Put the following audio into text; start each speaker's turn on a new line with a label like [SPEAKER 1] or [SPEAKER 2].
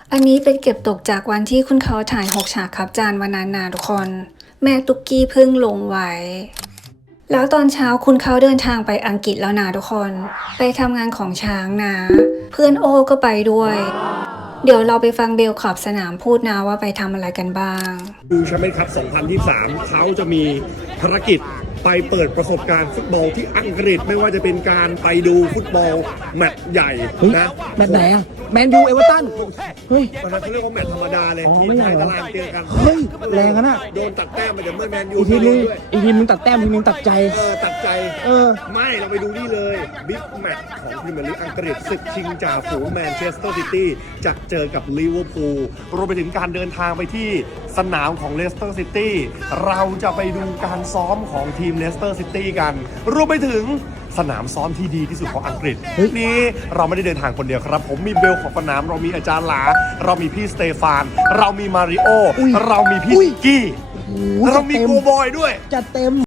[SPEAKER 1] อันนี้เป็นเก็บตกจากวันที่คุณเขาถ่าย6ฉากครับจานวันนั้นนะทุกคน แม่ตุ๊กกี้เพิ่งลงไว้ แล้วตอนเช้าคุณเขาเดินทางไปอังกฤษแล้วนะทุกคน ไปทำงานของช้างนะ เพื่อนโอก็ไปด้วย เดี๋ยวเราไปฟังเบลขอบสนามพูดนะว่าไปทำอะไรกันบ้าง
[SPEAKER 2] ดูแชมเปี้ยนคัพ 2023 เขาจะมีภารกิจไปเปิดประสบการณ์ฟุตบอลที่อังกฤษไม่ว่าจะเป็นการไปดูฟุตบอลแมตช์ใหญ่นะ
[SPEAKER 3] แมตช์ไหนอะแมนยูเอเวอร์ตันเฮ้ย
[SPEAKER 2] ตอนนั้นเขาเรียกว่าแมตช์ธรรมดาเลยทีมไทยตารางเจอกัน
[SPEAKER 3] เฮ้ยแรงอะน่ะ
[SPEAKER 2] โดนตัดแต้มมาจากเมื่อแมนยู
[SPEAKER 3] อีกทีนึง
[SPEAKER 2] ด้วย
[SPEAKER 3] อีกทีมึงตัดแต้มทีนึงตัดใจ
[SPEAKER 2] ตัดใจไม่เราไปดูนี่เลยบิ๊กแมตช์ของพรีเมียร์ลีกอังกฤษศึกชิงจ่าฝูงแมนเชสเตอร์ซิตี้จะเจอกับลิเวอร์พูลรวมไปถึงการเดินทางไปที่สนามของเลสเตอร์ซิตี้เราจะไปดูการซ้อมของทีมเลสเตอร์ซิตี้กันรวมไปถึงสนามซ้อมที่ดีที่สุดของอังกฤษนี่เราไม่ได้เดินทางคนเดียวครับผมมีเบลของสนามเรามีอาจารย์หลาเรามีพี่สเตฟานเรามีมาริโอเรามีพี่นิกกี้เรามีโกบอยด้วย
[SPEAKER 3] จัดเต็ม